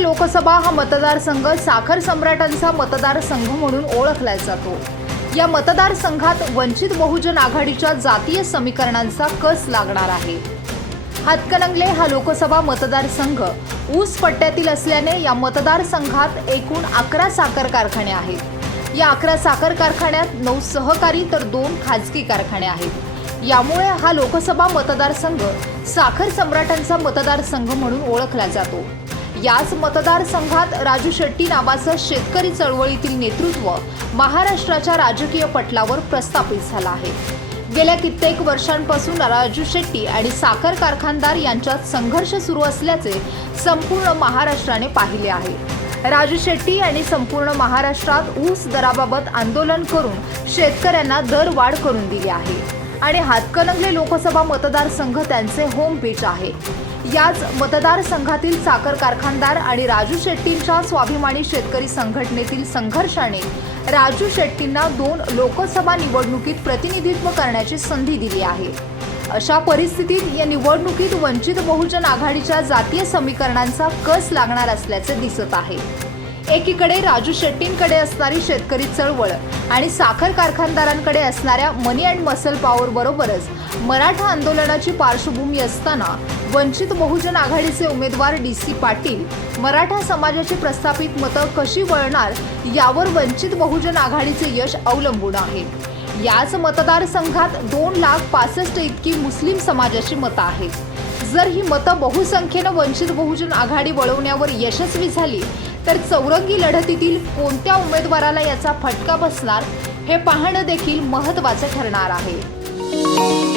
लोकसभा हा मतदारसंघ साखर सम्राटांचा मतदारसंघ म्हणून ओळखला जातो. या मतदारसंघात वंचित बहुजन आघाडीच्या जातीय समीकरणांचा कस लागणार आहे? हातकणंगले हा लोकसभा मतदारसंघ ऊस पट्ट्यातील असल्याने या मतदारसंघात एकूण अकरा साखर कारखाने आहेत. या अकरा साखर कारखान्यात नऊ सहकारी तर दोन खाजगी कारखाने आहेत. यामुळे हा लोकसभा मतदारसंघ साखर सम्राटांचा मतदारसंघ म्हणून ओळखला जातो. याच मतदारसंघात राजू शेट्टी नावाचं शेतकरी चळवळीतील नेतृत्व महाराष्ट्राच्या राजकीय पटलावर प्रस्थापित झालं आहे. गेल्या कित्येक वर्षांपासून राजू शेट्टी आणि साखर कारखानदार यांच्यात संघर्ष सुरू असल्याचे संपूर्ण महाराष्ट्राने पाहिले आहे. राजू शेट्टी यांनी संपूर्ण महाराष्ट्रात ऊस दराबाबत आंदोलन करून शेतकऱ्यांना दर वाढ करून दिली आहे. आणि हातकणंगले लोकसभा मतदारसंघ त्यांचे होम पेज आहे. याच मतदारसंघातील साखर कारखानदार आणि राजू शेट्टींच्या स्वाभिमानी शेतकरी संघटनेतील संघर्षाने राजू शेट्टींना दोन लोकसभा निवडणुकीत प्रतिनिधित्व करण्याची संधी दिली आहे. अशा परिस्थितीत या निवडणुकीत वंचित बहुजन आघाडीच्या जातीय समीकरणांचा कस लागणार असल्याचे दिसत आहे. एकीकडे राजू शेट्टींकडे असणारी शेतकरी चळवळ आणि साखर कारखानदारांकडे असणाऱ्या मनी अँड मसल पॉवर बरोबरच मराठा आंदोलनाची पार्श्वभूमी असताना वंचित बहुजन आघाडीचे उमेदवार डी सी पाटील मराठा समाजाची प्रस्थापित मतं कशी वळणार यावर वंचित बहुजन आघाडीचे यश अवलंबून आहे. याच मतदारसंघात दोन लाख पासष्ट इतकी मुस्लिम समाजाची मतं आहेत. जर ही मतं बहुसंख्येनं वंचित बहुजन आघाडी वळवण्यावर यशस्वी झाली तर चौरंगी लढतीतील कोणत्या उमेदवाराला याचा फटका बसणार हे पाहणं देखील महत्त्वाचं ठरणार आहे.